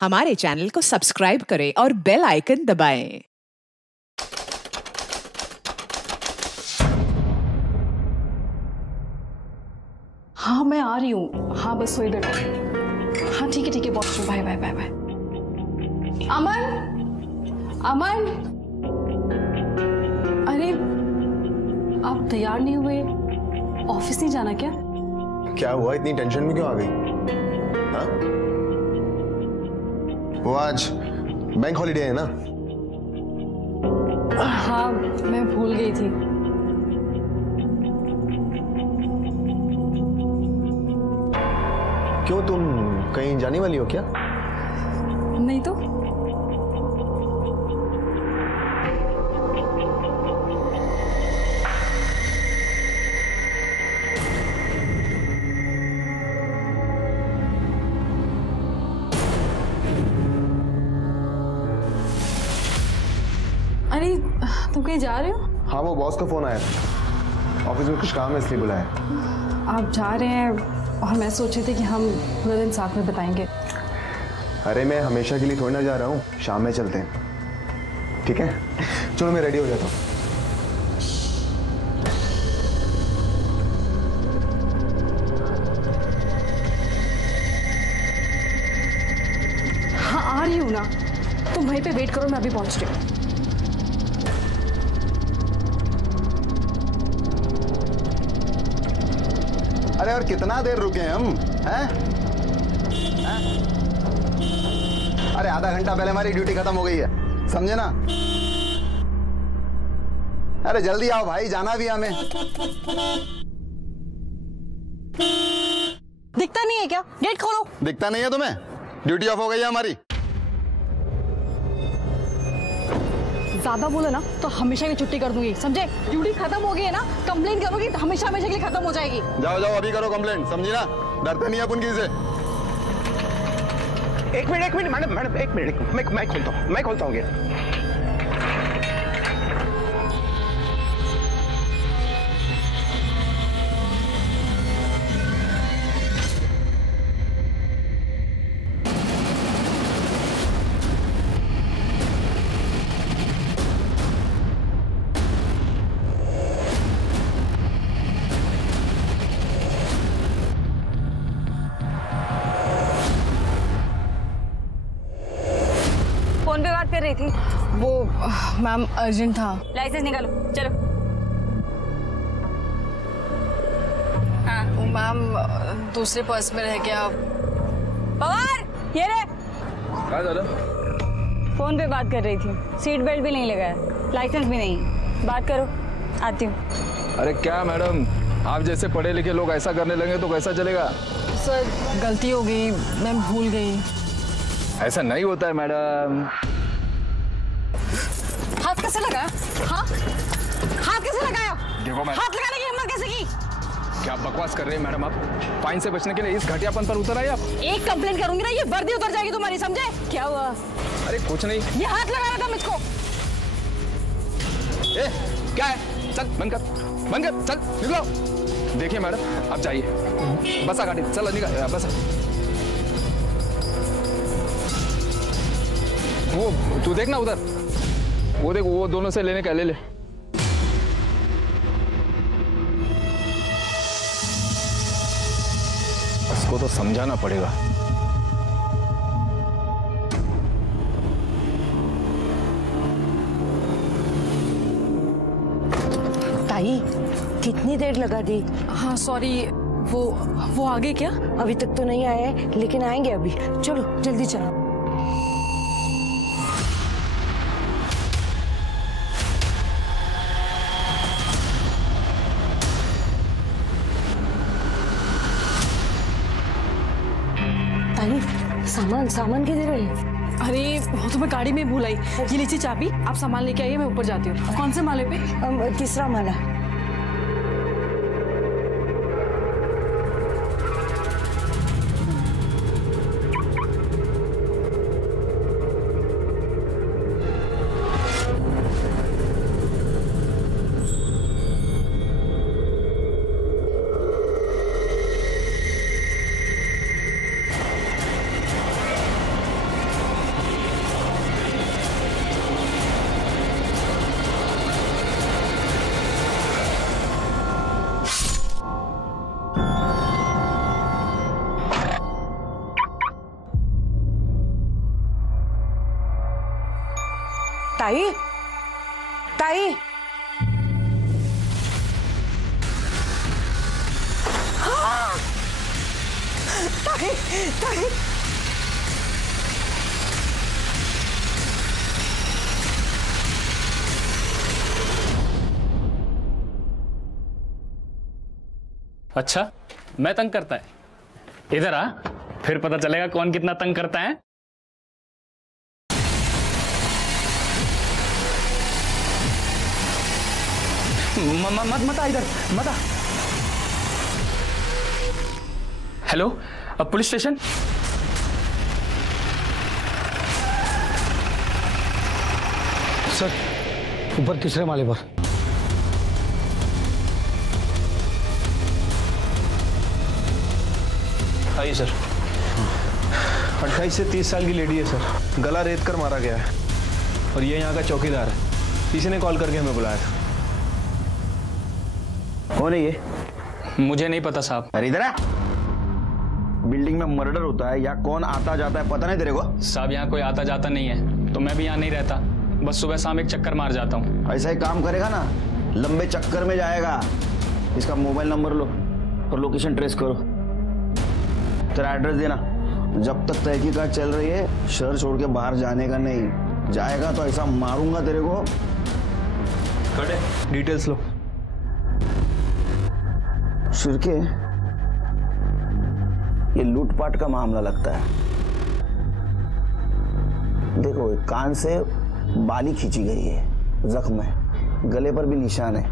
हमारे चैनल को सब्सक्राइब करें और बेल आइकन दबाएं। हाँ मैं आ रही हूँ। हाँ बस वही बैठो। हाँ ठीक है पहुँच रही हूँ। Bye bye bye bye. Aman Aman, अरे आप तैयार नहीं हुए? ऑफिस नहीं जाना क्या? क्या हुआ, इतनी टेंशन में क्यों आ गई? हाँ? वो आज बैंक हॉलिडे है ना? हाँ मैं भूल गई थी। क्यों, तुम कहीं जाने वाली हो क्या? नहीं तो। अरे तुम कहीं जा रहे हो? हाँ, वो बॉस का फोन आया था, ऑफिस में कुछ काम है इसलिए बुलाया। आप जा रहे हैं और मैं सोची थी कि हम पूरा दिन साथ में बिताएंगे। अरे मैं हमेशा के लिए थोड़ी ना जा रहा हूँ, शाम में चलते हैं, ठीक है? चलो मैं रेडी हो जाता हूँ। हाँ आ रही हूँ ना, तुम वहीं पे वेट करो, मैं अभी पहुंच रही हूँ। अरे और कितना देर रुके हम, हैं? अरे आधा घंटा पहले हमारी ड्यूटी खत्म हो गई है, समझे ना? अरे जल्दी आओ भाई, जाना भी हमें। दिखता नहीं है क्या? गेट खोलो। दिखता नहीं है तुम्हें? ड्यूटी ऑफ हो गई है हमारी। ज्यादा बोले ना तो हमेशा की छुट्टी कर दूंगी, समझे? ड्यूटी खत्म हो गई है ना, कंप्लेन करोगी तो हमेशा हमेशा के लिए खत्म हो जाएगी। जाओ जाओ अभी करो कंप्लेंट, समझी ना? डरते नहीं अपन किसी से। एक मिनट मैडम एक मिनट, मैं खोलता हूँ गेट। फोन पे बात कर रही थी वो। मैम अर्जेंट था। लाइसेंस निकालो, चलो। हाँ मैम दूसरे पर्स में रह गया। पवार ये रे। क्या दादा? फोन पे बात कर रही थी, सीट बेल्ट भी नहीं लगाया, लाइसेंस भी नहीं, बात करो, आती हूँ। अरे क्या मैडम, आप जैसे पढ़े लिखे लोग ऐसा करने लगे तो कैसा चलेगा? सर गलती हो गई, मैं भूल गई। ऐसा नहीं होता है मैडम। हाथ कैसे लगाया? हाँ हाथ कैसे लगाया? देखो मैडम, हाथ लगाने की हिम्मत कैसे की? क्या बकवास कर रहे हैं मैडम आप? फाइन से बचने के लिए इस घटियापन पर उतर आए आप? एक कंप्लेंट करूंगी ना, ये वर्दी उतर जाएगी तुम्हारी, समझे? क्या हुआ? अरे कुछ नहीं। ये हाथ लगा रहा था मुझको। ए, क्या है? चल बंद कर, चल निकलो। देखिए मैडम आप जाइए, बस आ गाड़ी, चलो निकल बस। वो तू देखना उधर, वो देख, वो दोनों से लेने का ले ले। उसको तो समझाना पड़ेगा। ताई कितनी देर लगा दी? हाँ सॉरी, वो आगे क्या? अभी तक तो नहीं आए हैं, लेकिन आएंगे अभी। चलो जल्दी चलो। ताई सामान किधर है? अरे वो तो मैं गाड़ी में भूल आई। ये लीजिए चाबी, आप सामान लेके आइए, मैं ऊपर जाती हूँ। कौन से माले पे? तीसरा माला। ताई ताई ताई ताई अच्छा, मैं तंग करता है? इधर आ, फिर पता चलेगा कौन कितना तंग करता है। मत आ इधर, मत आ। हेलो, अब पुलिस स्टेशन? सर, ऊपर तीसरे माले पर। आइए सर। 28 से 30 साल की लेडी है सर, गला रेत कर मारा गया है और ये यहाँ का चौकीदार है। किसी ने कॉल करके हमें बुलाया था। कौन है ये? मुझे नहीं पता साहब। अरे इधर आ। बिल्डिंग में मर्डर होता है या कौन आता जाता है पता नहीं तेरे को? साहब यहाँ कोई आता जाता नहीं है, तो मैं भी यहाँ नहीं रहता, बस सुबह शाम एक चक्कर मार जाता हूँ। ऐसा ही काम करेगा ना, लंबे चक्कर में जाएगा। इसका मोबाइल नंबर लो और लोकेशन ट्रेस करो। तेरा एड्रेस देना। जब तक तहकीकात चल रही है शहर छोड़ के बाहर जाने का नहीं। जाएगा तो ऐसा मारूंगा तेरे को। डिटेल्स लो। शिरके, ये लूटपाट का मामला लगता है। देखो, कान से बाली खींची गई है, जख्म है, गले पर भी निशान है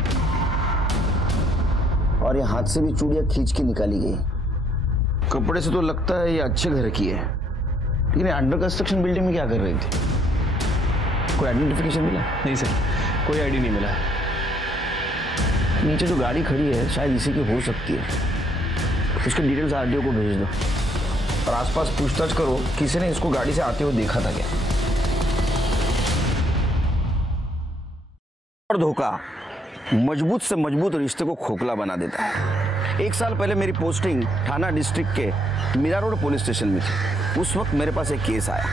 और ये हाथ से भी चूड़ियां खींच के निकाली गई। कपड़े से तो लगता है ये अच्छे घर की है, लेकिन अंडर कंस्ट्रक्शन बिल्डिंग में क्या कर रही थी? कोई आइडेंटिफिकेशन मिला? नहीं सर, कोई आईडी नहीं मिला। नीचे जो गाड़ी खड़ी है शायद इसी की हो सकती है। उसके डिटेल्स आरटीओ को भेज दो और आसपास पूछताछ करो, किसी ने इसको गाड़ी से आते हुए देखा था क्या। और धोखा मजबूत से मजबूत रिश्ते को खोखला बना देता है। 1 साल पहले मेरी पोस्टिंग थाना डिस्ट्रिक्ट के मीरा रोड पुलिस स्टेशन में थी। उस वक्त मेरे पास एक केस आया।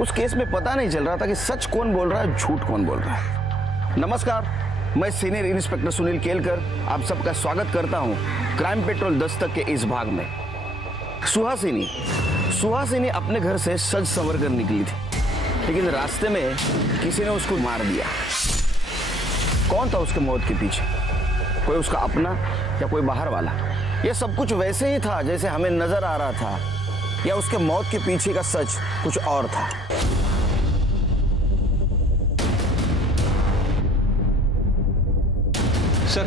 उस केस में पता नहीं चल रहा था कि सच कौन बोल रहा है, झूठ कौन बोल रहा है। नमस्कार, मैं सीनियर इंस्पेक्टर सुनील केलकर आप सबका स्वागत करता हूं क्राइम पेट्रोल दस्तक के इस भाग में। सुहासिनी अपने घर से सज संवर कर निकली थी, लेकिन रास्ते में किसी ने उसको मार दिया। कौन था उसके मौत के पीछे? कोई उसका अपना या कोई बाहर वाला? यह सब कुछ वैसे ही था जैसे हमें नजर आ रहा था, या उसके मौत के पीछे का सच कुछ और था? सर,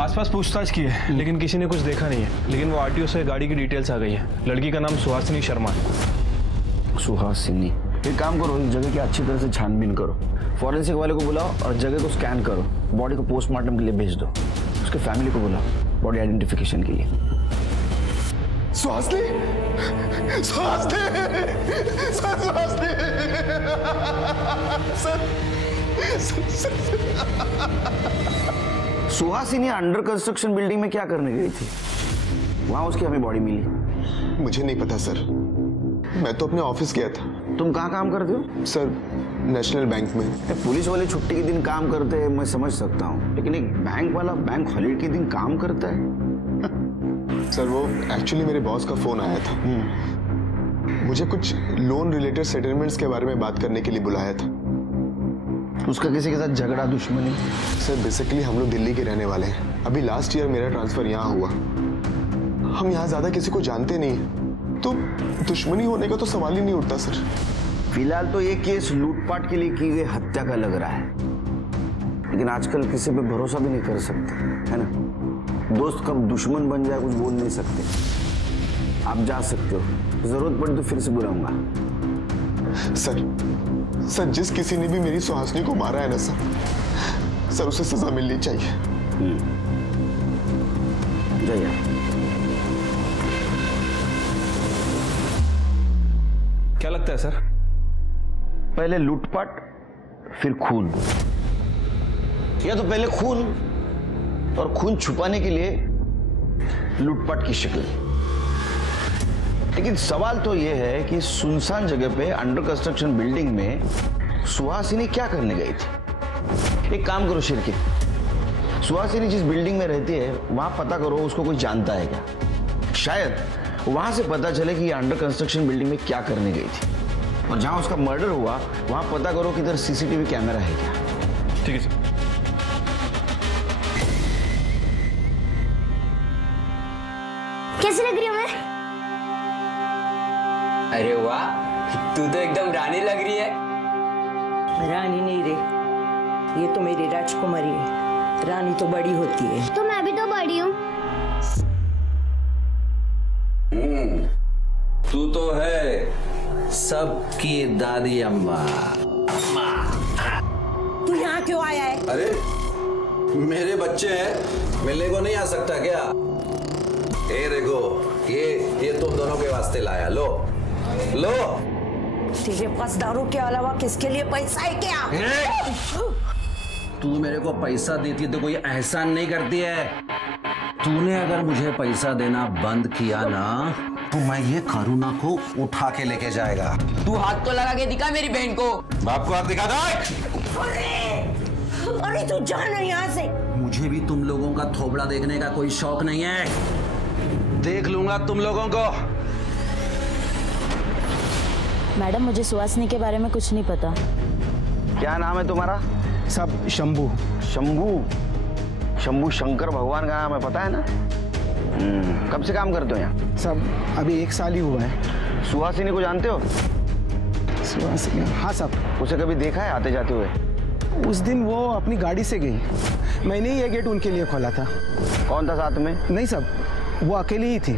आसपास पूछताछ की है लेकिन किसी ने कुछ देखा नहीं है, लेकिन वो आरटीओ से गाड़ी की डिटेल्स आ गई है। लड़की का नाम सुहासिनी शर्मा है। सुहासिनी, एक काम करो, इस जगह की अच्छी तरह से छानबीन करो, फॉरेंसिक वाले को बुलाओ और जगह को स्कैन करो, बॉडी को पोस्टमार्टम के लिए भेज दो। उसके फैमिली को बुलाओ बॉडी आइडेंटिफिकेशन के लिए। सुहासिनी अंडर कंस्ट्रक्शन बिल्डिंग में क्या करने गई थी? वहां उसकी हमें बॉडी मिली। मुझे नहीं पता सर, मैं तो अपने ऑफिस गया था। तुम कहाँ काम करते हो? सर, नेशनल बैंक में। पुलिस वाले छुट्टी के दिन काम करते हैं मैं समझ सकता हूँ, लेकिन एक बैंक वाला बैंक हॉलीडे के दिन काम करता है? सर, वो एक्चुअली मेरे बॉस का फोन आया था। मुझे कुछ लोन रिलेटेड सेटलमेंट्स के बारे में बात करने के लिए बुलाया था। उसका किसी के साथ झगड़ा, दुश्मनी? सर, बेसिकली हम लोग दिल्ली के रहने वाले हैं। अभी लास्ट ईयर मेरा ट्रांसफर यहाँ हुआ। हम यहाँ ज्यादा किसी को जानते नहीं, तो दुश्मनी होने का तो सवाल ही नहीं उठता सर। फिलहाल तो ये केस लूटपाट के लिए की गई हत्या का लग रहा है, लेकिन आजकल किसी पे भरोसा भी नहीं कर सकते, है ना? दोस्त कब दुश्मन बन जाए कुछ बोल नहीं सकते। आप जा सकते हो, जरूरत पड़ी तो फिर से बुलाऊंगा। सर, जिस किसी ने भी मेरी सुहासिनी को मारा है ना सर, उसे सजा मिलनी चाहिए। जाइए। क्या लगता है सर? पहले लूटपाट फिर खून, या तो पहले खून और खून छुपाने के लिए लूटपाट की शक्ल। लेकिन सवाल तो यह है कि सुनसान जगह पे अंडर कंस्ट्रक्शन बिल्डिंग में सुहासिनी क्या करने गई थी? एक काम करो शिरके, सुहासिनी जिस बिल्डिंग में रहती है वहां पता करो उसको कोई जानता है क्या। शायद वहां से पता चले कि ये अंडर कंस्ट्रक्शन बिल्डिंग में क्या करने गई थी। और जहां उसका मर्डर हुआ वहां पता करो कि इधर सीसीटीवी कैमरा है क्या। ठीक है सर। कैसी लग रही हूँ मैं? अरे वाह, तू तो एकदम रानी लग रही है। रानी नहीं रे, ये तो मेरी राजकुमारी है। रानी तो बड़ी होती है। तो मैं भी तो बड़ी हूँ। तू तो है सबकी दादी अम्मा। तू यहाँ क्यों आया है? अरे मेरे बच्चे हैं, मिलने को नहीं आ सकता क्या? ये देखो, ये तुम दोनों के वास्ते लाया। लो लो। तेरे पास दारू के अलावा किसके लिए पैसा है क्या? तू मेरे को पैसा देती है तो कोई एहसान नहीं करती है। तूने अगर मुझे पैसा देना बंद किया ना तो मैं ये करुणा को उठा के लेके जाएगा। तू हाथ तो लगा के दिखा मेरी बहन को। बाप को हाथ दिखा दो। अरे तू जाना यहाँ से। मुझे भी तुम लोगों का थोबड़ा देखने का कोई शौक नहीं है। देख लूंगा तुम लोगों को। मैडम, मुझे सुहासिनी के बारे में कुछ नहीं पता। क्या नाम है तुम्हारा? सब शंभू। शंभू? शंभू शंकर भगवान का नाम है, पता है ना? कब से काम करते हो यहाँ? सब अभी 1 साल ही हुआ है। सुहासिनी को जानते हो? सुहासिनी? हाँ सब। उसे कभी देखा है आते जाते हुए? उस दिन वो अपनी गाड़ी से गई, मैंने ही ये गेट उनके लिए खोला था। कौन था साथ में? नहीं सब, वो अकेली ही थी।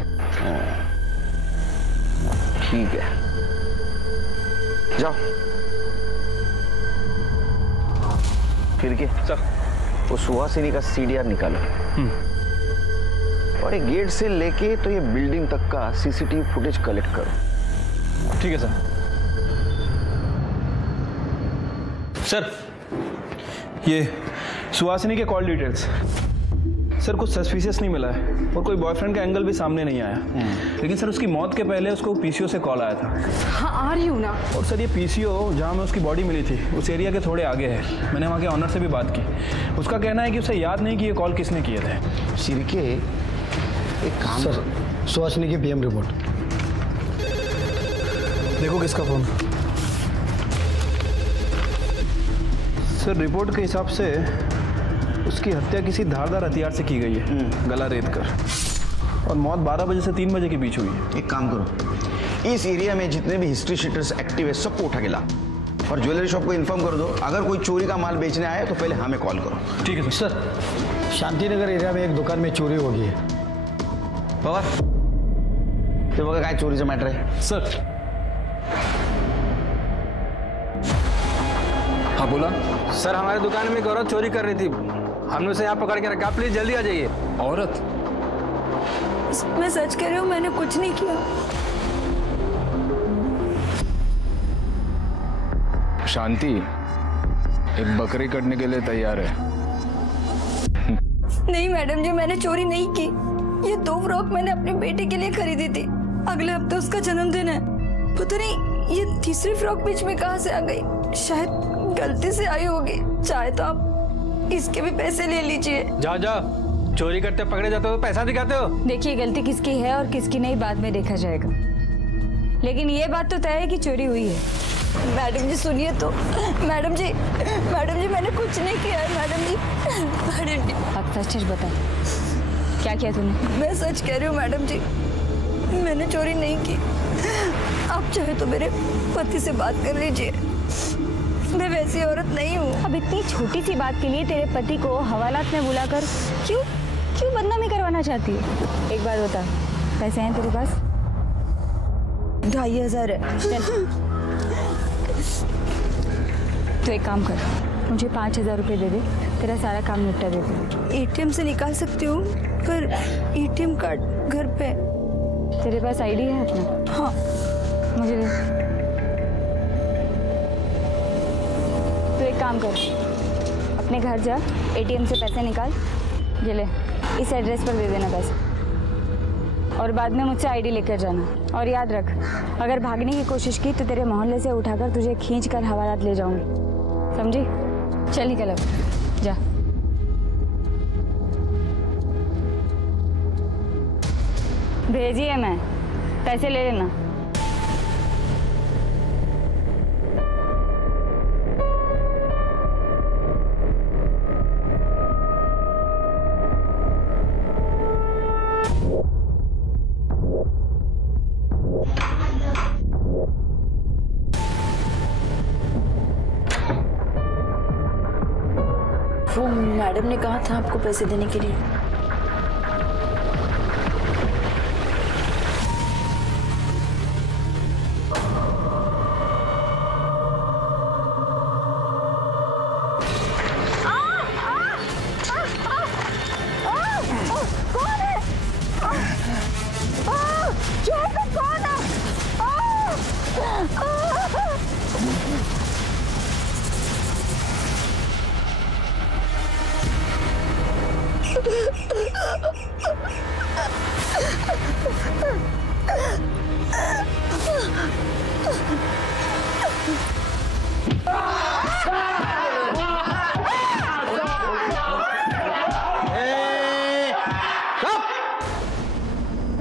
ठीक है, जाओ। फिर के सर, वो सुहासिनी का सीडीआर निकालो और ये गेट से लेके तो ये बिल्डिंग तक का सीसीटीवी फुटेज कलेक्ट करो। ठीक है सर। सर, ये सुहासिनी के कॉल डिटेल्स सर कुछ सस्पिशियस नहीं मिला है और कोई बॉयफ्रेंड का एंगल भी सामने नहीं आया। लेकिन सर उसकी मौत के पहले उसको पीसीओ से कॉल आया था। हाँ आ रही हूँ ना। और सर ये पीसीओ जहाँ में उसकी बॉडी मिली थी उस एरिया के थोड़े आगे है। मैंने वहाँ के ऑनर से भी बात की, उसका कहना है कि उसे याद नहीं कि ये कॉल किसने किए थे। शिरके, एक काम सर, सुहासिनी की पीएम रिपोर्ट देखो किसका फोन। सर रिपोर्ट के हिसाब से उसकी हत्या किसी धारदार हथियार से की गई है, गला रेत कर, और मौत 12 बजे से 3 बजे के बीच हुई है। एक काम करो, इस एरिया में जितने भी हिस्ट्री शीटर्स एक्टिव है सबको उठा के ला और ज्वेलरी शॉप को इन्फॉर्म कर दो। अगर कोई चोरी का माल बेचने आए तो पहले हमें कॉल करो। ठीक है सर। शांतिनगर एरिया में एक दुकान में चोरी हो गई है। बाबा तो वो क्या चोरी से मैटर है? सर। हाँ बोला। सर हमारे दुकान में एक औरत चोरी कर रही थी, हमने उसे यहाँ पकड़ के रखा। प्लीज जल्दी आ जाइए। औरत? मैं सच कह रही हूँ, मैंने कुछ नहीं किया। शांति एक बकरी कटने के लिए तैयार है। नहीं मैडम जी, मैंने चोरी नहीं की। ये 2 फ्रॉक मैंने अपने बेटे के लिए खरीदी थी। अगले हफ्ते उसका जन्मदिन है। पता नहीं ये तीसरी फ्रॉक बीच में कहाँ से आ गई, शायद गलती से आई होगी। चाहे तो आप इसके भी पैसे ले लीजिए। जाओ जाओ, चोरी करते पकड़े जाते हो तो पैसा दिखाते हो। देखिए, गलती किसकी है और किसकी नहीं बाद में देखा जाएगा, लेकिन ये बात तो तय है कि चोरी हुई है। मैडम जी सुनिए तो। मैडम जी मैंने कुछ नहीं किया है। मैडम जी आप सच बता, क्या किया तूने? मैं सच कह रही हूँ मैडम जी, मैंने चोरी नहीं की। आप चाहे तो मेरे पति से बात कर लीजिए, मैं वैसी औरत नहीं हूँ। अब इतनी छोटी सी बात के लिए तेरे पति को हवालात में बुलाकर क्यों बदनामी करवाना चाहती है? एक बात बता, पैसे हैं तेरे पास? 2500 है। चल तो एक काम कर, मुझे 5000 रुपये दे दे, तेरा सारा काम निपटा दे दे। ATM से निकाल सकती हूँ, पर ATM कार्ड घर पे। तेरे पास आईडी है अपना? हाँ। मुझे दे। तो एक काम कर, अपने घर जा, ATM से पैसे निकाल, ये ले, इस एड्रेस पर दे देना पैसे, और बाद में मुझसे आईडी लेकर जाना। और याद रख, अगर भागने की कोशिश की तो तेरे मोहल्ले से उठाकर तुझे खींच कर हवालात ले जाऊंगी, समझी? चल निकल अब, जा। भेजिए मैं, पैसे ले लेना। वो मैडम ने कहा था आपको पैसे देने के लिए।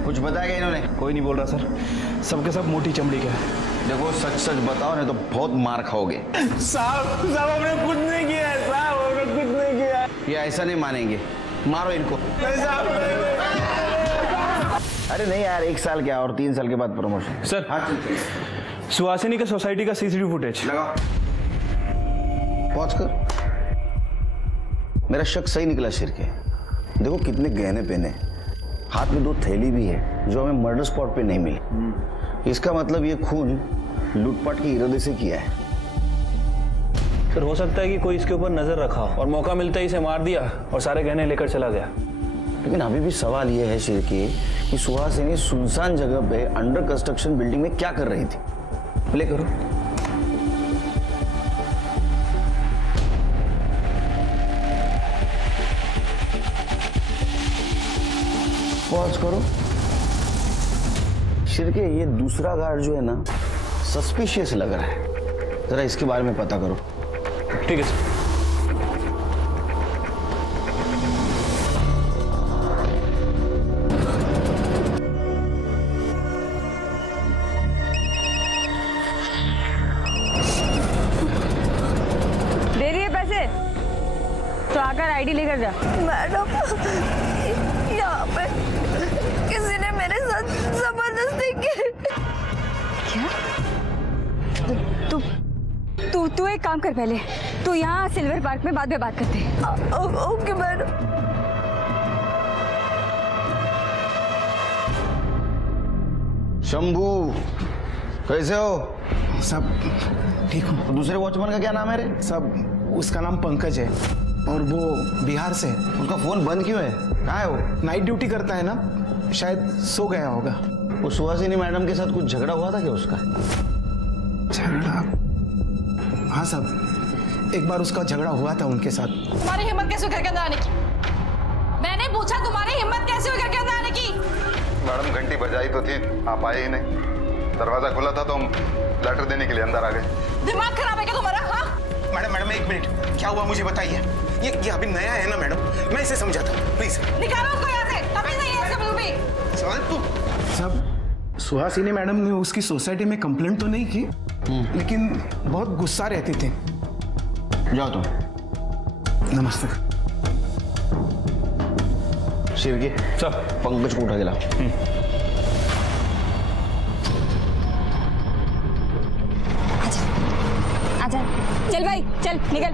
कुछ बताया क्या इन्होंने? कोई नहीं बोल रहा सर, सबके सब मोटी चमड़ी के हैं। देखो सच सच बताओ नहीं तो बहुत मार खाओगे। साहब हमने कुछ नहीं किया है साहब, हमने कुछ नहीं किया है। ये ऐसा नहीं मानेंगे, मारो इनको। अरे नहीं यार, 1 साल क्या और 3 साल के बाद प्रमोशन। सर सुहासिनी के सोसाइटी का सीसीटीवी फुटेज लगाओ। पहुंच कर। मेरा शक सही निकला शिर के। देखो कितने गहने पहने, हाथ में 2 थैली भी है जो हमें मर्डर स्पॉट पे नहीं मिली। इसका मतलब ये खून लूटपाट के इरादे से किया है। फिर हो सकता है कि कोई इसके ऊपर नजर रखा और मौका मिलता ही इसे मार दिया और सारे गहने लेकर चला गया। लेकिन अभी भी सवाल ये है शिर के कि सुहासिनी सुनसान जगह पे अंडर कंस्ट्रक्शन बिल्डिंग में क्या कर रही थी? प्ले करो। पॉज करो। शिर के ये दूसरा गार्ड जो है ना, सस्पिशियस लग रहा है, जरा इसके बारे में पता करो। ठीक है सर। दे रही है पैसे तो आकर आईडी लेकर जा। मैडम यहाँ पे किसी ने मेरे साथ जबरदस्ती की। क्या? तू एक काम कर, पहले तू यहाँ सिल्वर पार्क में बाद में बात करते हैं। Okay madam. शंभू कैसे हो? सब ठीक हूँ। दूसरे वॉचमैन का क्या नाम है रे? सब उसका नाम पंकज है और वो बिहार से है। उसका फोन बंद क्यों है? कहाँ है वो? नाइट ड्यूटी करता है ना, शायद सो गया होगा। वो सुहासिनी मैडम के साथ कुछ झगड़ा हुआ था क्या उसका? झगड़ा? हाँ साहब, एक बार उसका झगड़ा हुआ था उनके साथ। तुम्हारी हिम्मत कैसे घर के अंदर आने की? मैंने पूछा तुम्हारी हिम्मत कैसे हुई घर के अंदर आने की? मैडम घंटी बजाई तो थी, आप आए ही नहीं। दरवाजा खुला था तो हम लेटर देने के लिए अंदर आ गए। दिमाग खराब है क्या तुम्हारा? हाँ मैडम 1 मिनट, क्या हुआ मुझे बताइए। ये अभी नया है ना मैडम, मैं इसे समझाता हूँ, प्लीज निकालो उसको यहाँ से। अभी नहीं है सब भी। सब सुहासिनी मैडम ने उसकी सोसाइटी में कंप्लेंट तो नहीं की, लेकिन बहुत गुस्सा रहते थे। जाओ तुम। नमस्ते। शिव के सब पंकज को उठा के लाओ। आजा, चल भाई चल निकल।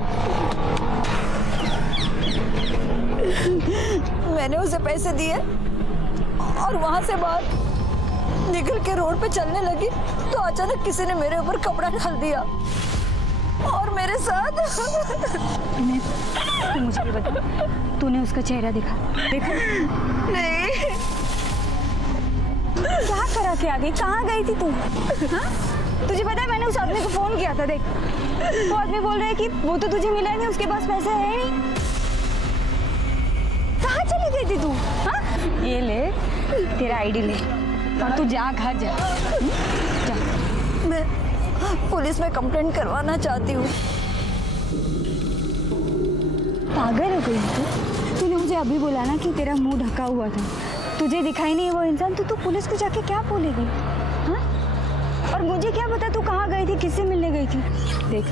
मैंने उसे पैसे दिए और वहां से बाहर निकल के रोड पे चलने लगी तो अचानक किसी ने मेरे ऊपर कपड़ा डाल दिया और मेरे साथ। तू मुझे भी बता, तूने उसका चेहरा देखा? नहीं। क्या करा के आ गई? कहाँ गई थी तू? हाँ? तुझे पता है मैंने उस आदमी को फोन किया था, देख वो आदमी बोल रहा है कि वो तो तुझे मिला नहीं, उसके पास पैसे है नहीं। कहाँ चली गई थी तू? हाँ? ये ले तेरा आईडी ले, और तू जा घर जा। जा। मैं पुलिस में कंप्लेंट करवाना चाहती हूँ। पागल हो गई तू? तूने मुझे अभी बोला ना कि तेरा मुंह ढका हुआ था, तुझे दिखाई नहीं है वो इंसान, तो तू पुलिस को जाके क्या बोलेगी? हाँ? और मुझे क्या पता तू कहाँ गई थी, किससे मिलने गई थी? देख,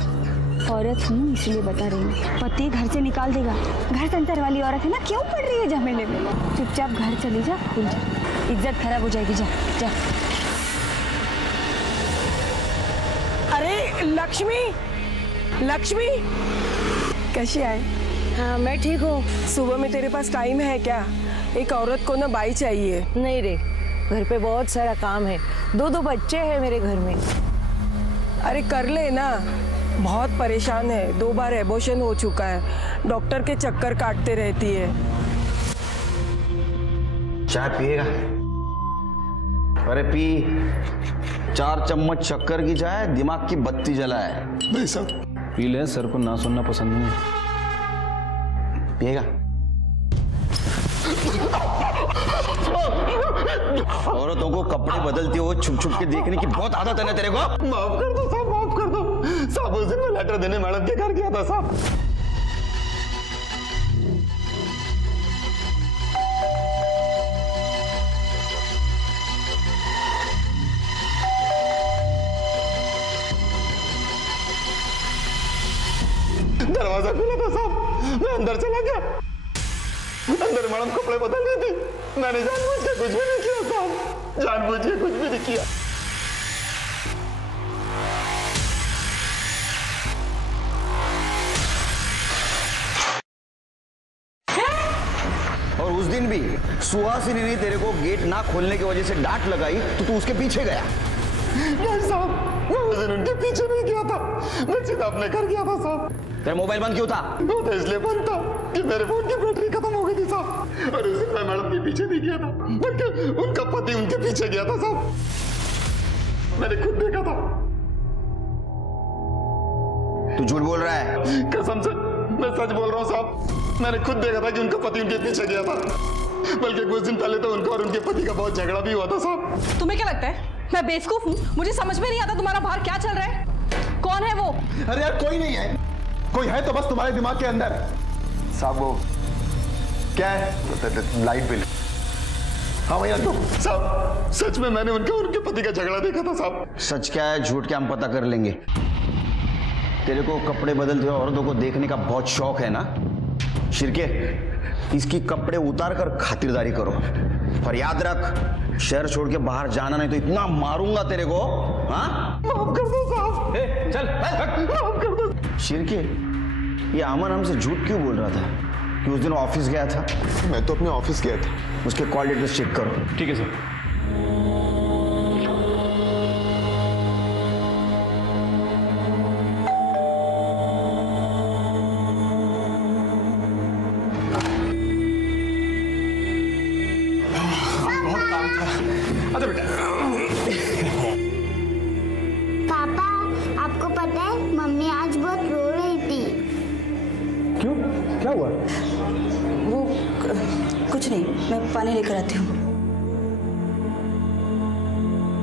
औरत हूँ इसलिए बता रही हूँ, पति घर से निकाल देगा। घर संसार वाली औरत है ना, क्यों पड़ रही है झमेले में? चुपचाप घर चली जा, भूल जा, इज्जत खराब हो जाएगी। जा जा। अरे लक्ष्मी, लक्ष्मी कैसी है? हाँ मैं ठीक हूँ। सुबह में तेरे पास टाइम है क्या? एक औरत को ना बाई चाहिए। नहीं रे, घर पे बहुत सारा काम है, दो बच्चे हैं मेरे घर में। अरे कर ले ना, बहुत परेशान है, 2 बार एबॉर्शन हो चुका है, डॉक्टर के चक्कर काटते रहती है। चाय पिएगा? अरे पी, 4 चम्मच शक्कर की चाय, दिमाग की बत्ती जलाए। नहीं साहब। पी ले, सर को ना सुनना पसंद नहीं। पिएगा? औरतों को कपड़े बदलते हो छुप छुप के देखने की बहुत आदत है ना तेरे को। माफ कर दो साहब, माफ कर दो साहब। उस दिन मैं लेटर देने मैडम के घर गया था साहब। दरवाजा खुला था साहब, मैं अंदर चला गया। अंदर मैडम कपड़े बदल रही थी, मैंने जानबूझ के कुछ भी नहीं किया साहब, जानबूझ के कुछ भी नहीं किया। और उस दिन भी सुहासिनी ने तेरे को गेट ना खोलने की वजह से डांट लगाई तो तू उसके पीछे गया। नहीं साहब, मैं उस दिन उनके पीछे नहीं गया था, मैं सीधा अपने घर गया था साहब। तेरा मोबाइल बंद क्यों था? वो तो इसलिए बंद था कि मेरे फोन की बैटरी खत्म हो गई थी साहब। और उस दिन मैं मैडम के पीछे नहीं गया था, बल्कि उनका पति उनके पीछे गया था साहब। मैंने खुद देखा था। तू झूठ बोल रहा है? कसम से मैं सच बोल रहा हूँ साहब, मैंने खुद देखा था कि उनका पति उनके पीछे गया था। बल्कि कुछ दिन पहले तो उनका और उनके पति का बहुत झगड़ा भी हुआ था साहब। तुम्हें क्या लगता है मैं बेवकूफ हूँ? मुझे समझ में नहीं आता तुम्हारा बाहर क्या चल रहा है। कौन है वो? अरे यार कोई नहीं है, कोई है तो बस तुम्हारे दिमाग के अंदर। साहब वो क्या है? Light bill. हाँ भैया तो साहब सच में मैंने उनका और उनके पति का झगड़ा देखा था साहब। सच क्या है झूठ क्या हम पता कर लेंगे। तेरे को कपड़े बदलते हुए औरतों को देखने का बहुत शौक है ना? शिरके, इसकी कपड़े उतार कर खातिरदारी करो, पर याद रख शहर छोड़ के बाहर जाना नहीं तो इतना मारूंगा तेरे को। हाँ माफ कर दो साहब। चल माफ कर दो। शिरके, ये अमन हमसे झूठ क्यों बोल रहा था कि उस दिन ऑफिस गया था? मैं तो अपने ऑफिस गया था। उसके कॉल डिटेल्स चेक करो। ठीक है सर। पापा आपको पता है मम्मी आज बहुत रो रही थी। क्यों, क्या हुआ? वो कुछ नहीं, मैं पानी लेकर आती हूँ।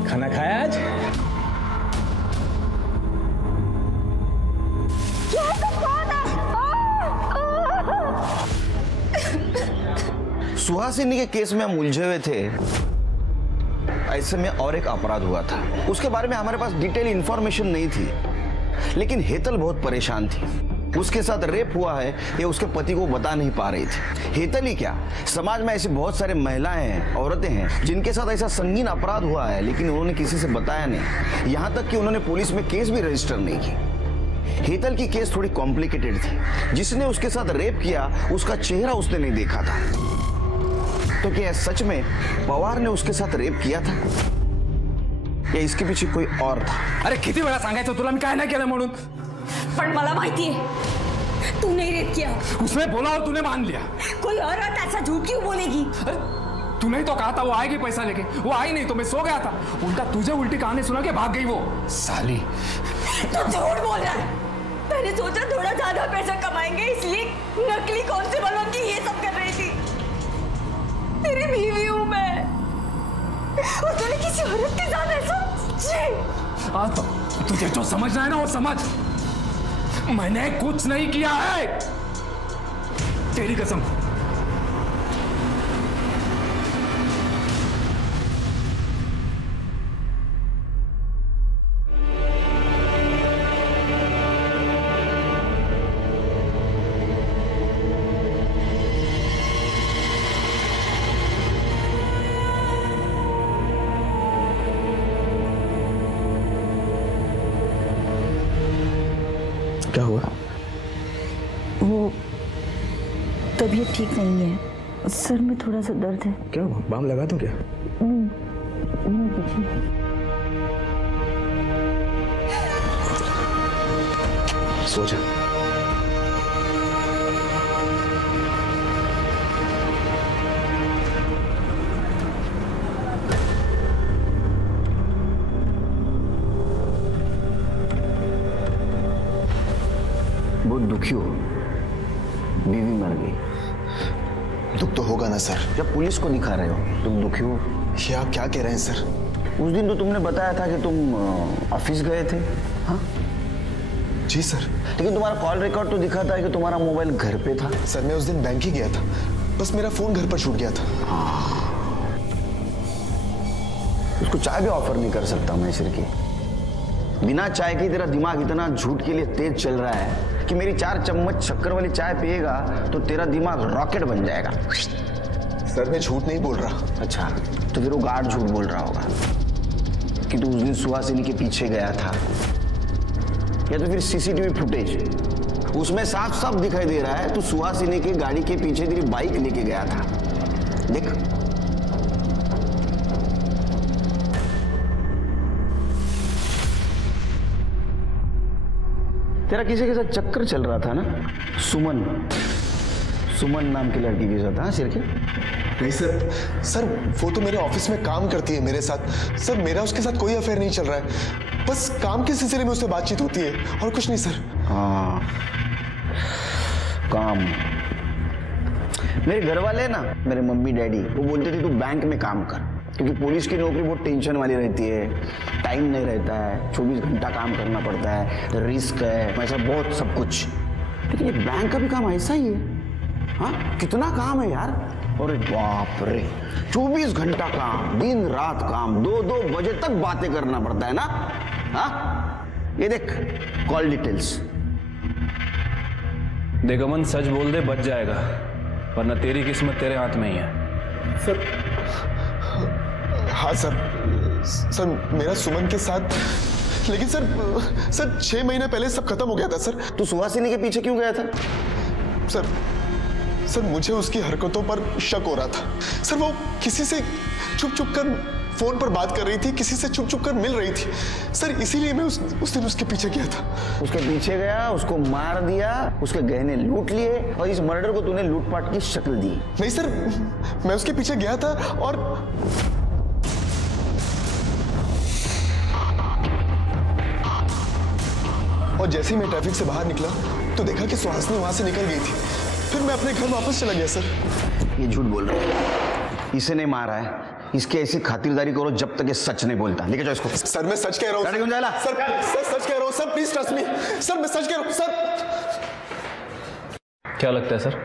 खाना खाया आज? सुहासिनी के केस में हम उलझे हुए थे, ऐसे में और एक अपराध हुआ था। उसके बारे में हमारे पास डिटेल इंफॉर्मेशन नहीं थी, लेकिन हेतल बहुत परेशान थी। उसके साथ रेप हुआ है ये उसके पति को बता नहीं पा रही थी। हेतल ही क्या, समाज में ऐसी बहुत सारे महिलाएं हैं, औरतें हैं जिनके साथ ऐसा संगीन अपराध हुआ है, लेकिन उन्होंने किसी से बताया नहीं। यहाँ तक कि उन्होंने पुलिस में केस भी रजिस्टर नहीं की। हेतल की केस थोड़ी कॉम्प्लिकेटेड थी। जिसने उसके साथ रेप किया उसका चेहरा उसने नहीं देखा था। तो क्या सच में पवार ने उसके साथ रेप किया था या इसके पीछे कोई और था? अरे किती वेळा सांगायचं तुला मी काय नाही केलं म्हणून? पण मला माहिती है तूने रेप किया। उसने बोला और तूने मान लिया। कोई औरत ऐसा झूठ क्यों बोलेगी? तूने तो कहा था वो आएगी पैसा लेके, वो आई नहीं तो मैं सो गया था। उल्टा तुझे उल्टी कहानी सुना के भाग गई वो साली। तू झूठ बोल रहा है। मैंने सोचा थोड़ा ज्यादा पैसा कमाएंगे इसलिए नकली कांस्टेबल की ये सब कर रही थी। तेरी बीवी हूं मैं। और तूने किसी औरत के साथ ऐसा? हाँ तो तुझे जो समझना है ना वो समझ। मैंने कुछ नहीं किया है, तेरी कसम। क्या हुआ? वो तबीयत ठीक नहीं है, सर में थोड़ा सा दर्द है। क्या हुआ? बाम लगा दूं क्या? सो जा। बहुत दुखी हो, बीवी मर गई। दुख तो होगा ना सर। जब पुलिस को दिखा रहे हो तुम दुखी हो? ये आप क्या कह रहे हैं सर? उस दिन तो तुमने बताया था कि तुम ऑफिस गए थे। हाँ जी सर। लेकिन तुम्हारा कॉल रिकॉर्ड तो दिखा था कि तुम्हारा मोबाइल घर पे था। सर मैं उस दिन बैंक ही गया था, बस मेरा फोन घर पर छूट गया था। उसको चाय भी ऑफर नहीं कर सकता मैं सिर की। बिना चाय की तेरा दिमाग इतना झूठ के लिए तेज चल रहा है कि मेरी 4 चम्मच शक्कर वाली चाय पिएगा तो तेरा दिमाग रॉकेट बन जाएगा। सर मैं झूठ नहीं बोल रहा। अच्छा तो फिर वो गार्ड झूठ बोल रहा होगा कि तू उस दिन सुहासिनी के पीछे गया था, या तो फिर सीसीटीवी फुटेज उसमें साफ साफ दिखाई दे रहा है तू सुहासिनी की गाड़ी के पीछे तेरी बाइक लेके गया था। देख तेरा किसी के साथ चक्कर चल रहा था ना, सुमन नाम की लड़की के साथ। हाँ सिर के? नहीं सर, सर वो तो मेरे ऑफिस में काम करती है मेरे साथ। सर मेरा उसके साथ कोई अफेयर नहीं चल रहा है, बस काम के सिलसिले में उससे बातचीत होती है और कुछ नहीं सर। हाँ काम। मेरे घर वाले ना, मेरे मम्मी डैडी वो बोलते थे तू बैंक में काम कर, क्योंकि पुलिस की नौकरी बहुत टेंशन वाली रहती है, टाइम नहीं रहता है, 24 घंटा काम करना पड़ता है, रिस्क है, ऐसा बहुत सब कुछ। लेकिन ये बैंक का भी काम ऐसा ही है। हाँ कितना काम है यार। अरे बाप रे, 24 घंटा काम, दिन रात काम, 2-2 बजे तक बातें करना पड़ता है ना। हाँ ये देख कॉल डिटेल्स। देख अमन, सच बोल दे बच जाएगा, वरना तेरी किस्मत तेरे हाथ में ही है। सर हाँ सर मेरा सुमन के साथ, लेकिन सर 6 महीने पहले सब खत्म हो गया था सर। तू सुहासिनी के पीछे क्यों गया था? सर मुझे उसकी हरकतों पर शक हो रहा था। सर वो किसी से छुप कर फोन पर बात कर रही थी, किसी से छुप कर मिल रही थी सर, इसीलिए मैं उस दिन उसके पीछे गया था। उसके पीछे गया, उसको मार दिया, उसके गहने लूट लिए और इस मर्डर को तूने लूटपाट की शक्ल दी। नहीं सर, मैं उसके पीछे गया था और जैसे ही मैं ट्रैफिक से बाहर निकला तो देखा कि सुहासिनी वहां से निकल गई थी। फिर मैं अपने घर वापस चला गया सर। ये झूठ बोल रहा है, इसे नहीं मारा है, इसकी ऐसी खातिरदारी करो जब तक ये सच नहीं बोलता। लेके जाओ इसको। सर मैं सच कह रहा हूँ सर, सच कह रहा हूँ sir, please trust me sir, मैं सच कह रहा हूँ सर। क्या लगता है सर,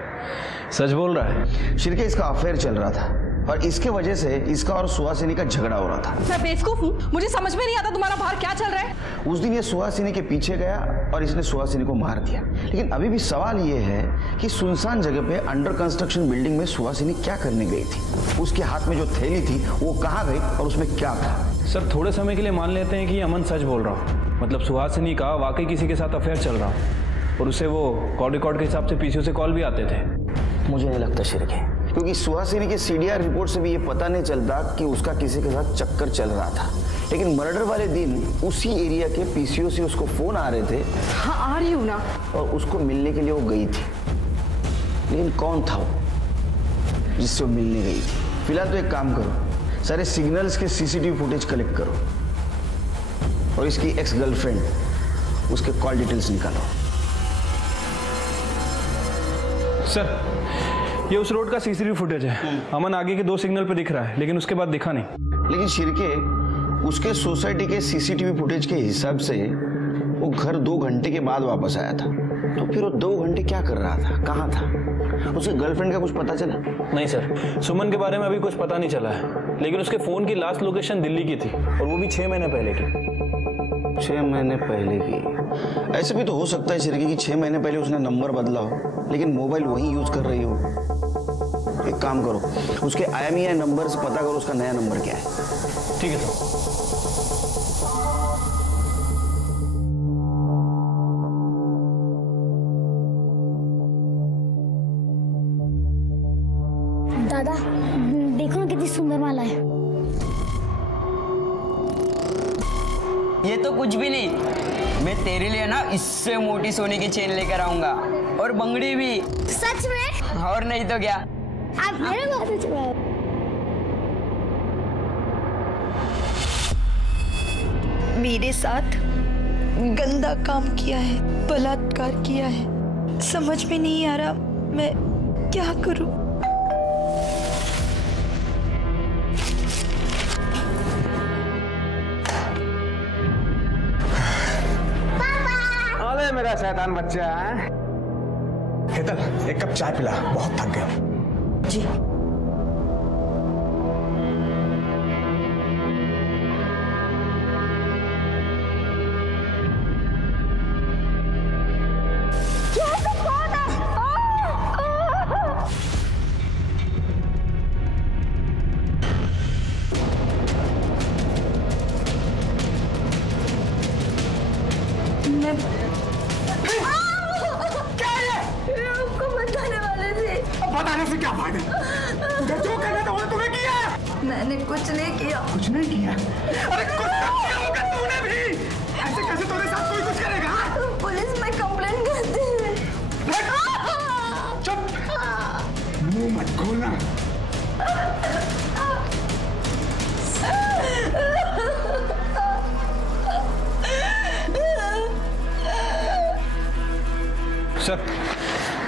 सच बोल रहा है? शिरके इसका अफेयर चल रहा था और इसके वजह से इसका और सुहासिनी का झगड़ा हो रहा था। मैं बेवकूफ हूँ, मुझे समझ में नहीं आता तुम्हारा बाहर क्या चल रहा है। उस दिन ये सुहासिनी के पीछे गया और इसने सुहासिनी को मार दिया। लेकिन अभी भी सवाल ये है कि सुनसान जगह पे अंडर कंस्ट्रक्शन बिल्डिंग में सुहासिनी क्या करने गई थी? उसके हाथ में जो थैली थी वो कहाँ गई और उसमें क्या था? सर थोड़े समय के लिए मान लेते हैं कि अमन सच बोल रहा हो, मतलब सुहासिनी का वाकई किसी के साथ अफेयर चल रहा हो और उसे वो कॉल रिकॉर्ड के हिसाब से पीसीओ से कॉल भी आते थे। मुझे नहीं लगता शिरके, क्योंकि सुहासिनी के सीडीआर रिपोर्ट से भी ये पता नहीं चलता कि उसका किसी के साथ चक्कर चल रहा था। लेकिन मर्डर वाले दिन उसी एरिया के पीसीओ से उसको फोन आ रहे थे। हाँ आ रही हूँ ना। और उसको मिलने के लिए वो गई थी, लेकिन कौन था वो जिससे वो मिलने गई थी? फिलहाल तो एक काम करो, सारे सिग्नल्स के सीसीटीवी फुटेज कलेक्ट करो और इसकी एक्स गर्लफ्रेंड उसके कॉल डिटेल्स निकालो। सर ये उस रोड का सीसीटीवी फुटेज है। अमन आगे के 2 सिग्नल पे दिख रहा है, लेकिन उसके बाद दिखा नहीं। लेकिन शिरके, उसके सोसाइटी के सीसीटीवी फुटेज के हिसाब से वो घर 2 घंटे के बाद वापस आया था। तो फिर वो 2 घंटे क्या कर रहा था, कहाँ था? उसके गर्लफ्रेंड का कुछ पता चला? नहीं सर, सुमन के बारे में अभी कुछ पता नहीं चला है, लेकिन उसके फोन की लास्ट लोकेशन दिल्ली की थी और वो भी 6 महीने पहले की। 6 महीने पहले की? ऐसे भी तो हो सकता है शिरके कि 6 महीने पहले उसने नंबर बदला हो, लेकिन मोबाइल वही यूज कर रही हो। एक काम करो, उसके IMEI नंबर से पता करो उसका नया नंबर क्या है। ठीक है सर। दादा देखो ना कितनी सुंदर माला है। ये तो कुछ भी नहीं, मैं तेरे लिए ना इससे मोटी सोने की चेन लेकर आऊंगा और बंगड़ी भी। सच में? और नहीं तो क्या। आप मेरे बात चुप। मेरे साथ गंदा काम किया है, बलात्कार किया है। समझ में नहीं आ रहा मैं क्या करूं। अरे मेरा शैतान बच्चा है। हेतल, एक कप चाय पिला, बहुत थक गया। जी। बताने से क्या फायदा? तुझे जो करना था वो तूने किया। मैंने कुछ नहीं किया। कुछ नहीं किया? अरे कुछ तो किया होगा तूने भी। ऐसे कैसे तेरे साथ कोई कुछ करेगा? पुलिस में कंप्लेंट करती है। चुप, मुंह मत खोलना। सर,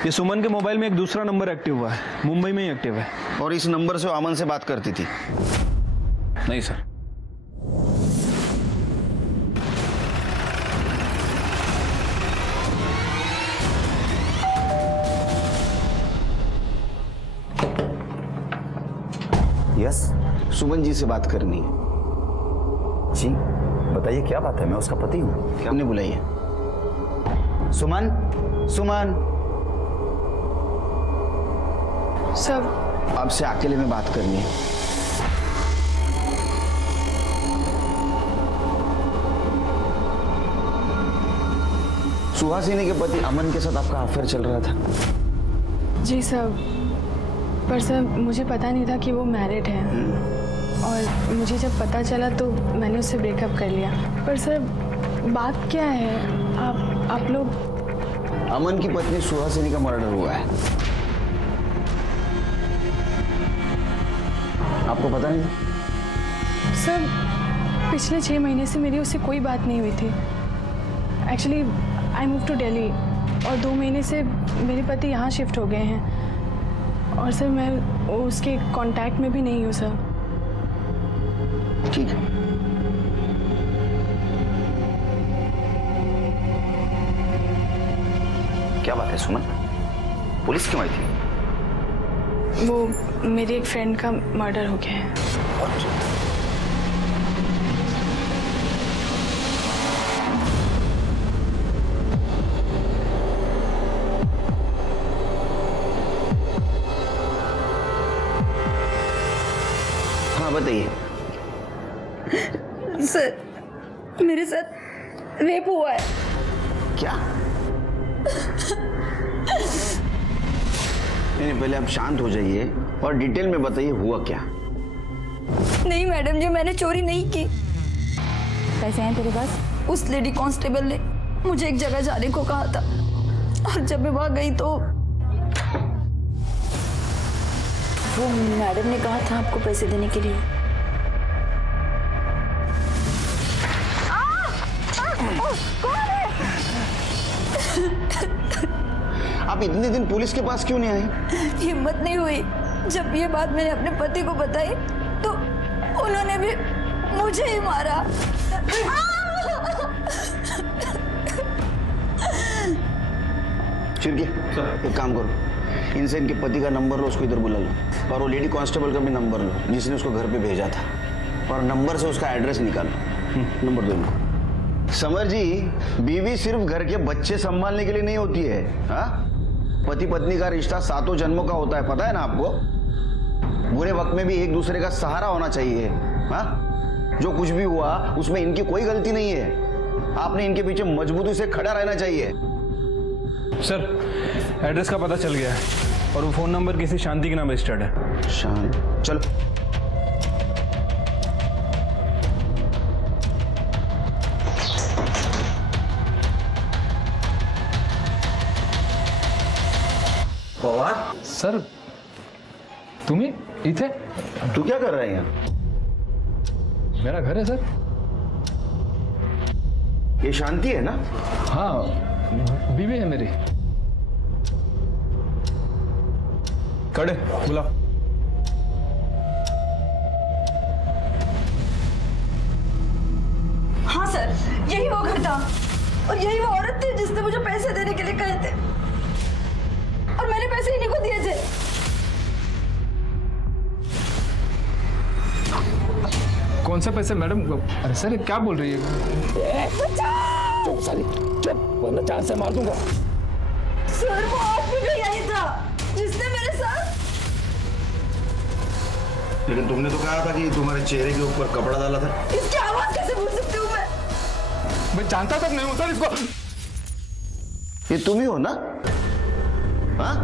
ये सुमन के मोबाइल में एक दूसरा नंबर एक्टिव हुआ है, मुंबई में ही एक्टिव है। और इस नंबर से वो अमन से बात करती थी? नहीं सर। यस, सुमन जी से बात करनी है। जी बताइए, क्या बात है? मैं उसका पति हूँ। क्या हमने बुलाइए? सुमन, सुमन सब आपसे अकेले में बात करनी है। सुहासिनी के पति अमन के साथ आपका अफेयर चल रहा था? जी सर, पर सर मुझे पता नहीं था कि वो मैरिड है, और मुझे जब पता चला तो मैंने उससे ब्रेकअप कर लिया। पर सर बात क्या है? आप लोग? अमन की पत्नी सुहासिनी का मर्डर हुआ है। आपको पता नहीं? सर पिछले 6 महीने से मेरी उससे कोई बात नहीं हुई थी। Actually I move to Delhi, और 2 महीने से मेरे पति यहाँ शिफ्ट हो गए हैं, और सर मैं उसके कांटेक्ट में भी नहीं हूँ सर। ठीक है। क्या बात है सुमन? पुलिस क्यों आई थी? वो मेरे एक फ्रेंड का मर्डर हो गया है। हाँ बताइए। सर मेरे साथ रेप हुआ है। क्या? नहीं, पहले आप शांत हो जाइए और डिटेल में बताइए हुआ क्या। नहीं मैडम जी, मैंने चोरी नहीं की। पैसे हैं तेरे पास? उस लेडी कांस्टेबल ने मुझे एक जगह जाने को कहा था, और जब मैं वहां गई तो वो मैडम ने कहा था आपको पैसे देने के लिए। आप इतने दिन पुलिस के पास क्यों नहीं आई? हिम्मत नहीं हुई। जब ये बात मैंने अपने पति को बताई तो उन्होंने भी मुझे ही मारा। चिरकी, एक काम करो, इनसे इनके पति का नंबर लो, उसको इधर बुला लो, और वो लेडी कांस्टेबल का भी नंबर लो जिसने उसको घर पे भेजा था, और नंबर से उसका एड्रेस निकालो। नंबर दो इनको। समर जी, बीवी सिर्फ घर के बच्चे संभालने के लिए नहीं होती है। हाँ, पति पत्नी का रिश्ता 7 जन्मों का होता है, पता है ना आपको? बुरे वक्त में भी एक दूसरे का सहारा होना चाहिए। हाँ, जो कुछ भी हुआ उसमें इनकी कोई गलती नहीं है। आपने इनके पीछे मजबूती से खड़ा रहना चाहिए। सर, एड्रेस का पता चल गया है और वो फोन नंबर किसी शांति के नाम रजिस्टर्ड है। शांति, चलो। पवार सर, तुम्ही इथे? तू क्या कर रहा है यहाँ? मेरा घर है सर। ये शांति है ना? हाँ, बीवी है मेरी। खड़े, बुलाओ। हाँ सर, यही वो घर था और यही वो औरत थी जिसने मुझे पैसे देने के लिए कहे थे और मैंने पैसे इन्हीं को दिए थे। कौन से पैसे मैडम? अरे सर, क्या बोल रही है? चुप साली, चुप, वरना चार से मार दूंगा। सर, वो आदमी भी यही था जिसने मेरे साथ। लेकिन तुमने तो कहा था कि तुम्हारे चेहरे के ऊपर कपड़ा डाला था। इसकी आवाज कैसे भूल सकती हूँ मैं जानता तक नहीं हूँ सर इसको। ये तुम ही हो ना? हाँ,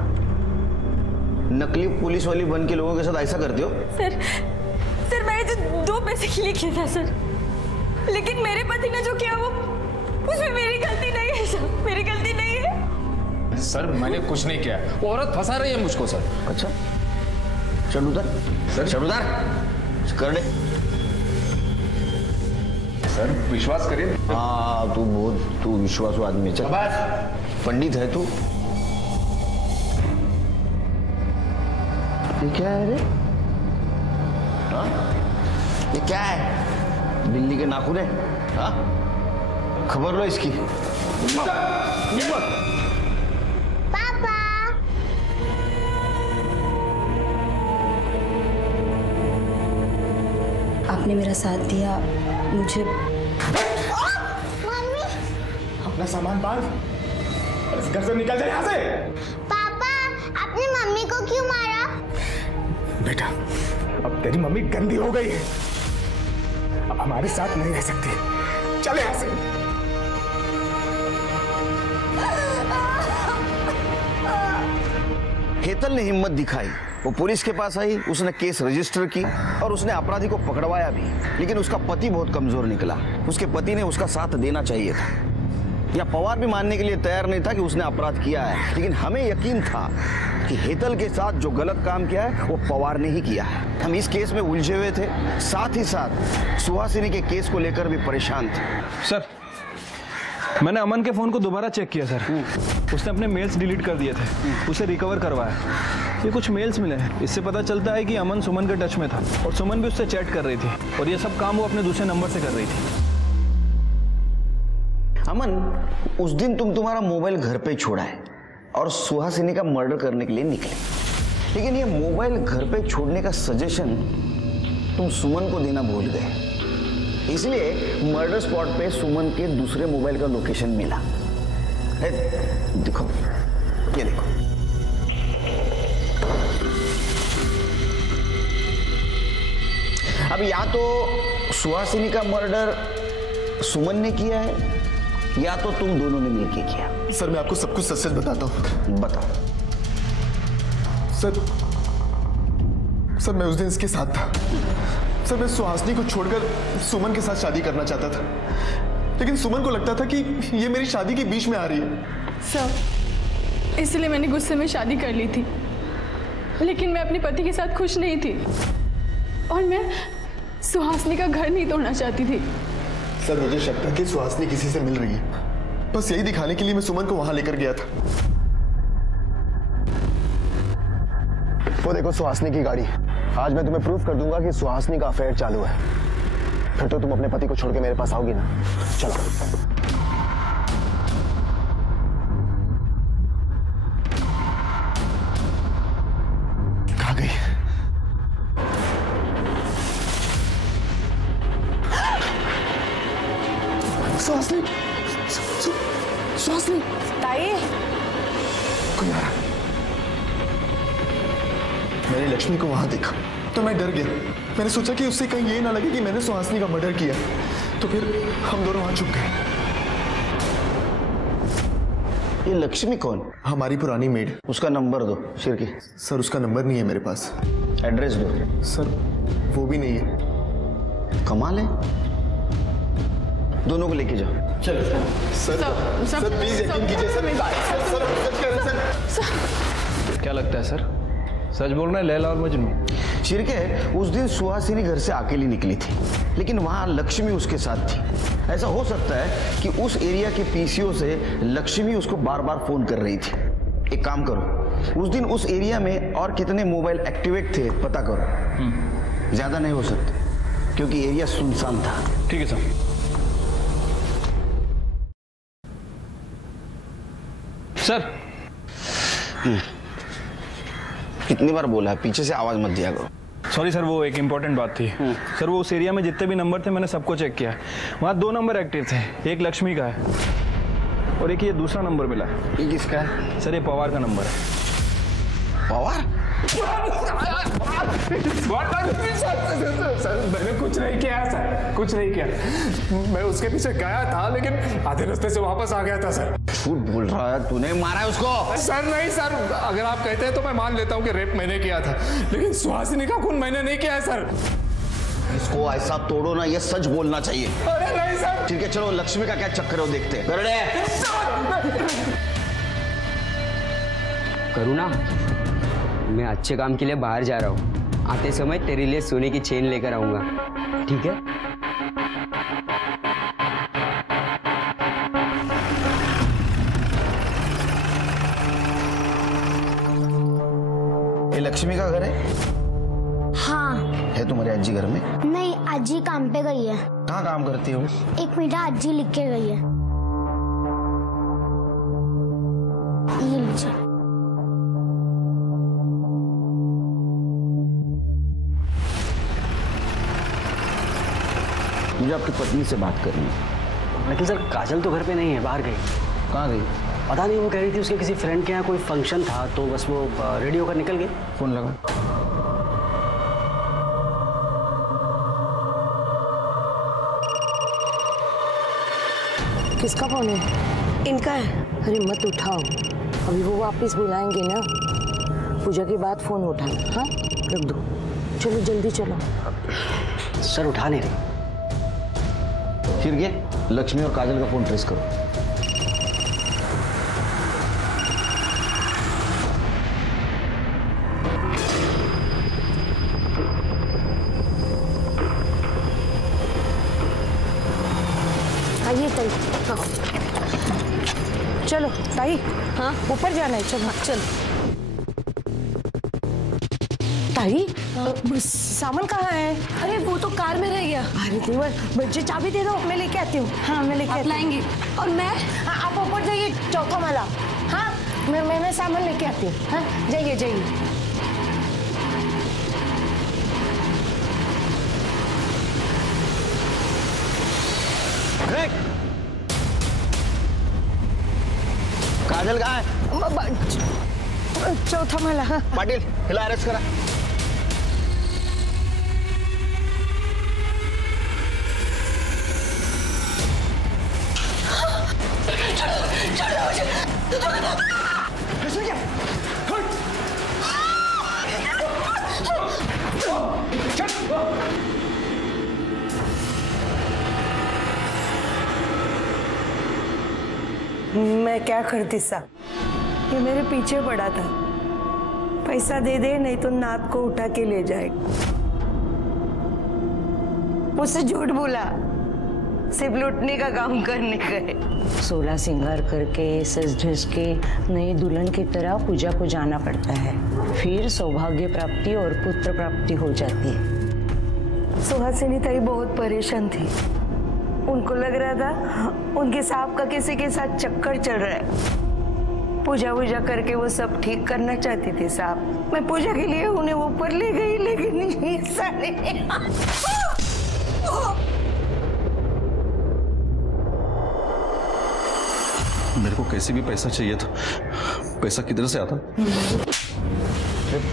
नकली पुलिस वाली बन के लोगों के साथ ऐसा करते हो? सर मैंने तो 2 पैसे के लिए किया था सर, लेकिन मेरे पति ने जो किया वो उसमें मेरी गलती नहीं है सर, मेरी गलती नहीं है। सर, मैंने कुछ नहीं किया, वो औरत फंसा रही है मुझको सर। अच्छा, चल उधर सर, चल उधर कर ले। सर, विश्वास करिए। हाँ, तू विश्वासू आदमी। चल, पंडित है तू। ये क्या है रे? हाँ? ये क्या है? बिल्ली के नाखून है? हाँ? खबर लो इसकी। पापा, आपने मेरा साथ दिया, मुझे मम्मी, अपना सामान बांध और इस घर से निकल जाए यहाँ से। पापा, आपने मम्मी को क्यों मारा? बेटा, अब तेरी मम्मी गंदी हो गई है, अब हमारे साथ नहीं रह सकती। चल यहाँ से। हेतल ने हिम्मत दिखाई, वो पुलिस के पास आई, उसने केस रजिस्टर की और उसने अपराधी को पकड़वाया भी। लेकिन उसका पति बहुत कमजोर निकला। उसके पति ने उसका साथ देना चाहिए था, या पवार भी मानने के लिए तैयार नहीं था कि उसने अपराध किया है। लेकिन हमें यकीन था कि हेतल के साथ जो गलत काम किया है वो पवार ने ही किया है। हम इस केस में उलझे हुए थे, साथ ही साथ सुहासिनी के केस को लेकर भी परेशान थे। सर, मैंने अमन के फोन को दोबारा चेक किया सर। उसने अपने मेल्स डिलीट कर दिए थे, उसे रिकवर करवाया। ये कुछ मेल्स मिले हैं, इससे पता चलता है कि अमन सुमन के टच में था और सुमन भी उससे चैट कर रही थी, और ये सब काम वो अपने दूसरे नंबर से कर रही थी। अमन, उस दिन तुम्हारा मोबाइल घर पे छोड़ा है और सुहासिनी का मर्डर करने के लिए निकले, लेकिन ये मोबाइल घर पे छोड़ने का सजेशन तुम सुमन को देना भूल गए। इसलिए मर्डर स्पॉट पे सुमन के दूसरे मोबाइल का लोकेशन मिला। देखो, ये देखो। अब या तो सुहासिनी का मर्डर सुमन ने किया है या तो तुम दोनों ने मिलकर किया। सर, मैं आपको सब कुछ सच सच बताता हूँ। बताओ। सर, मैं उस दिन इसके साथ था। सर, मैं सुहासिनी को छोड़कर सुमन के साथ शादी करना चाहता था, लेकिन सुमन को लगता था कि ये मेरी शादी के बीच में आ रही है। सर, इसलिए मैंने गुस्से में शादी कर ली थी, लेकिन मैं अपने पति के साथ खुश नहीं थी और मैं सुहासिनी का घर नहीं तोड़ना चाहती थी। सर, मुझे शक था कि सुहासिनी किसी से मिल रही है। बस यही दिखाने के लिए मैं सुमन को वहां लेकर गया था। वो देखो सुहासिनी की गाड़ी। आज मैं तुम्हें प्रूफ कर दूंगा कि सुहासिनी का अफेयर चालू है। फिर तो तुम अपने पति को छोड़ के मेरे पास आओगी ना। चलो। कहाँ गई? सुहासिनी, सुहासिनी। ताई, कोई आ रहा। मैंने लक्ष्मी को वहां देखा तो मैं डर गया। मैंने सोचा कि उससे कहीं ये ना लगे कि मैंने सुहासिनी का मर्डर किया, तो फिर हम दोनों वहां छुप गए। ये लक्ष्मी कौन? हमारी पुरानी मेड। उसका नंबर दो शिरकी। सर उसका नंबर नहीं है मेरे पास। एड्रेस दो। सर वो भी नहीं है। कमाल है, दोनों को लेके जाओ। चलो सर, सर प्लीज यकीन कीजिए सर। सर सच कह रहे हैं सर। क्या लगता है सर, सच बोल रहे हैं लैला और मजनू? शिरके, उस दिन सुहासिनी घर से अकेली निकली थी, लेकिन वहां लक्ष्मी उसके साथ थी। ऐसा हो सकता है कि उस एरिया के पीसीओ से लक्ष्मी उसको बार बार फोन कर रही थी। एक काम करो, उस दिन उस एरिया में और कितने मोबाइल एक्टिवेट थे पता करो। ज्यादा नहीं हो सकते क्योंकि एरिया सुनसान था। ठीक है सर। सर कितनी बार बोला है पीछे से आवाज मत दिया करो। सॉरी सर, वो एक इम्पोर्टेंट बात थी। सर वो उस एरिया में जितने भी नंबर थे मैंने सबको चेक किया। वहाँ 2 नंबर एक्टिव थे, एक लक्ष्मी का है और एक ये दूसरा नंबर मिला है। ये किसका है? सर ये पवार का नंबर है। पवार? सर मैंने कुछ नहीं किया सर, कुछ नहीं किया। मैं उसके पीछे गया था लेकिन आधे रास्ते से वापस आ गया था सर। झूठ बोल रहा है, तूने मारा है उसको? सर नहीं सर, अगर आप कहते हैं तो मैं मान लेता हूँ कि रेप मैंने किया था, लेकिन सुहासिनी का खून मैंने नहीं किया है सर। इसको ऐसा तोड़ो ना, ये सच बोलना चाहिए। अरे नहीं सर। ठीक है चलो, लक्ष्मी का क्या चक्कर है वो देखते हैं। करुणा, मैं अच्छे काम के लिए बाहर जा रहा हूँ। आते समय तेरे लिए सोने की चेन लेकर आऊंगा, ठीक है? ये लक्ष्मी का घर है? हाँ। है तुम्हारी अज्जी घर में? नहीं, अज्जी काम पे गई है। कहाँ काम करती हो? एक मीठा अज्जी लिख के गई है। ये लीजिए। मुझे आपकी पत्नी से बात करनी है। लेकिन सर काजल तो घर पे नहीं है, बाहर गई। कहाँ गई? पता नहीं, वो कह रही थी उसके किसी फ्रेंड के यहाँ कोई फंक्शन था तो बस वो रेडी होकर निकल गई। फोन लगा। किसका फोन है? इनका है। अरे मत उठाओ, अभी वो वापस बुलाएंगे ना। पूजा के बाद फोन उठाना। हाँ रख दो, चलो जल्दी चलो। सर उठा नहीं रही। फिर गया लक्ष्मी और काजल का फोन ट्रेस करो। आइए ताई। हाँ चलो ताई। हाँ ऊपर जाना है। चलो चलो। ताई सामान कहाँ है? अरे वो तो कार में रह गया। अरे देवर, मुझे चाबी दे दो, मैं लेके आती हूँ। हाँ मैं लेके लाएंगी। और मैं? हाँ आप ऊपर जाइए, चौथा माला। हाँ मैं सामान लेके आती हूँ। हाँ जाइए जाइए। काजल कहाँ है? चौथा माला। हाँ पाटिल हिला, अरेस्ट करा। मैं क्या करती साहब, ये मेरे पीछे पड़ा था। पैसा दे दे नहीं तो नात को उठा के ले जाएगा। मुझसे झूठ बोला, सिर्फ लूटने का काम करने गए। 16 श्रृंगार करके सज धज के नई दुल्हन की तरह पूजा को जाना पड़ता है, फिर सौभाग्य प्राप्ति और पुत्र प्राप्ति हो जाती है। सुहासिनी ताई बहुत परेशान थी। उनको लग रहा था उनके सांप का किसी के साथ चक्कर चल रहा है। पूजा वूजा करके वो सब ठीक करना चाहती थी साहब। मैं पूजा के लिए उन्हें ऊपर ले गई, लेकिन ऐसा नहीं। मेरे को कैसे भी पैसा चाहिए था। पैसा किधर से आता?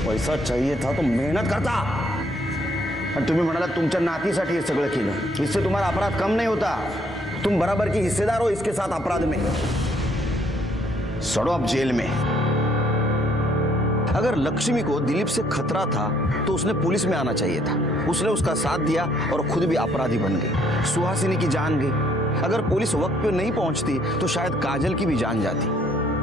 पैसा चाहिए था तो मेहनत करता। आणि तुम्ही म्हणाला तुमच्या नातीसाठी हे सगळं केलं, इससे तुम्हारा अपराध कम नहीं होता। तुम बराबर की हिस्सेदार हो इसके साथ अपराध में। सड़ो अब जेल में। अगर लक्ष्मी को दिलीप से खतरा था तो उसने पुलिस में आना चाहिए था। उसने उसका साथ दिया और खुद भी अपराधी बन गई। सुहासिनी की जान गई। अगर पुलिस वक्त पे नहीं पहुंचती तो शायद काजल की भी जान जाती।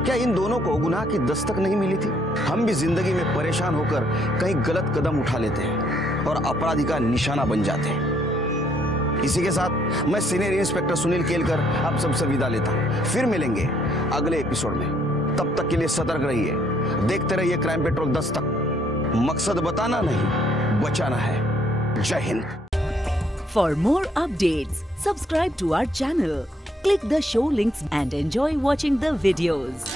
क्या इन दोनों को गुनाह की दस्तक नहीं मिली थी? हम भी जिंदगी में परेशान होकर कहीं गलत कदम उठा लेते हैं और अपराधी का निशाना बन जाते हैं। इसी के साथ मैं सीनियर इंस्पेक्टर सुनील केलकर आप सबसे विदा लेता हूं। फिर मिलेंगे अगले एपिसोड में। तब तक के लिए सतर्क रहिए, देखते रहिए क्राइम पेट्रोल दस्तक। मकसद बताना नहीं, बचाना है। जय Hind. For more updates, subscribe to our channel, click the show links and enjoy watching the videos.